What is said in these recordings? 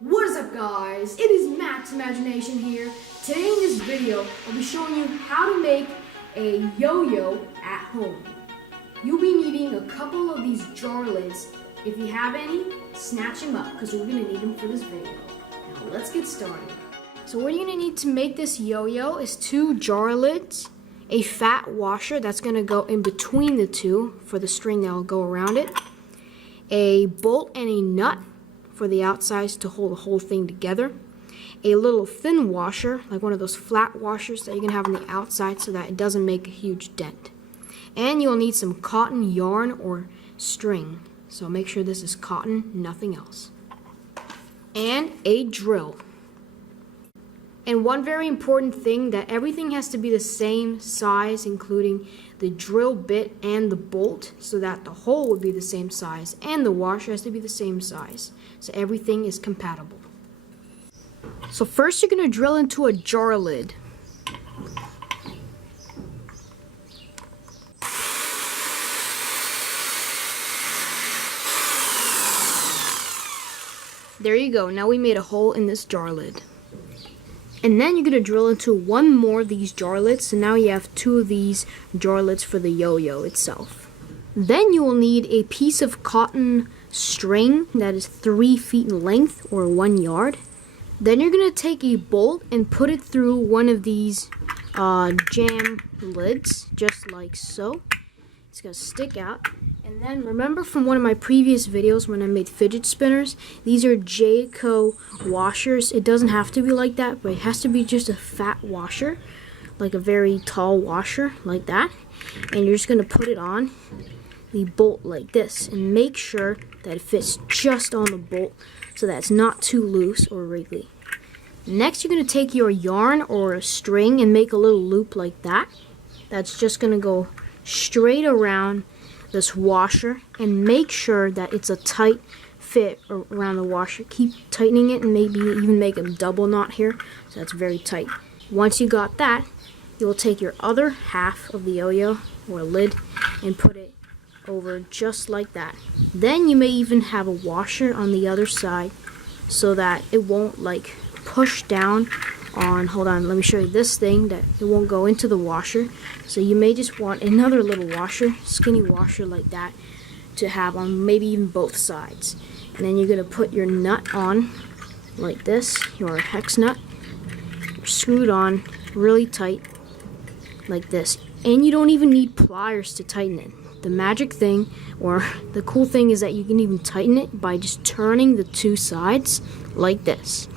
What is up, guys? It is Max Imagination here. Today in this video, I'll be showing you how to make a yo-yo at home. You'll be needing a couple of these jar lids. If you have any, snatch them up because we're going to need them for this video. Now let's get started. So what you're going to need to make this yo-yo is 2 jar lids, a fat washer that's going to go in between the two for the string that will go around it, a bolt and a nut for the outsides to hold the whole thing together, a little thin washer, like one of those flat washers that you can have on the outside so that it doesn't make a huge dent. And you'll need some cotton yarn or string. So make sure this is cotton, nothing else. And a drill. And one very important thing, that everything has to be the same size, including the drill bit and the bolt, so that the hole would be the same size, and the washer has to be the same size, so everything is compatible. So first you're going to drill into a jar lid. There you go, now we made a hole in this jar lid. And then you're going to drill into one more of these jar lids, so now you have 2 of these jar lids for the yo-yo itself. Then you will need a piece of cotton string that is 3 feet in length or 1 yard. Then you're going to take a bolt and put it through one of these jam lids, just like so. It's going to stick out. And then remember from one of my previous videos when I made fidget spinners, these are Jayco washers. It doesn't have to be like that, but it has to be just a fat washer, like a very tall washer, like that. And you're just going to put it on the bolt like this, and make sure that it fits just on the bolt so that it's not too loose or wriggly. Next, you're going to take your yarn or a string and make a little loop like that. That's just going to go straight around this washer, and make sure that it's a tight fit around the washer. Keep tightening it and maybe even make a double knot here so that's very tight. Once you got that, you'll take your other half of the yo-yo or lid and put it over just like that. Then you may even have a washer on the other side so that it won't like push down on, hold on, let me show you this thing, that it won't go into the washer. So you may just want another little washer, skinny washer like that, to have on maybe even both sides. And then you're going to put your nut on like this, your hex nut, screwed on really tight like this. And you don't even need pliers to tighten it. The magic thing, or the cool thing, is that you can even tighten it by just turning the 2 sides like this.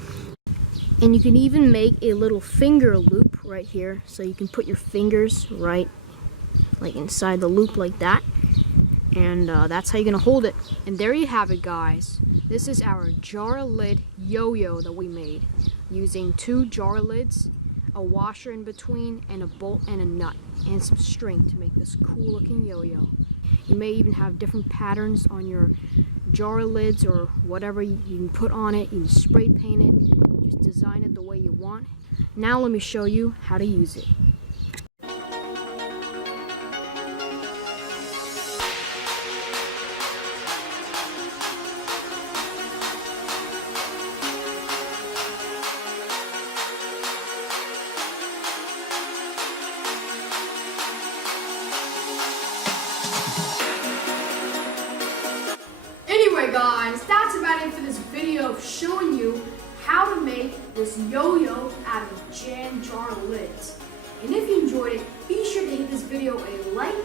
And you can even make a little finger loop right here, so you can put your fingers right like inside the loop like that. And that's how you're going to hold it. And there you have it, guys. This is our jar lid yo-yo that we made using 2 jar lids, a washer in between, and a bolt and a nut, and some string to make this cool looking yo-yo. You may even have different patterns on your jar lids or whatever you can put on it. You can spray paint it, just design it the way you want. Now let me show you how to use it. Anyway, guys, that's about it for this video of showing you how to make this yo-yo out of jam jar lids. And if you enjoyed it, be sure to hit this video a like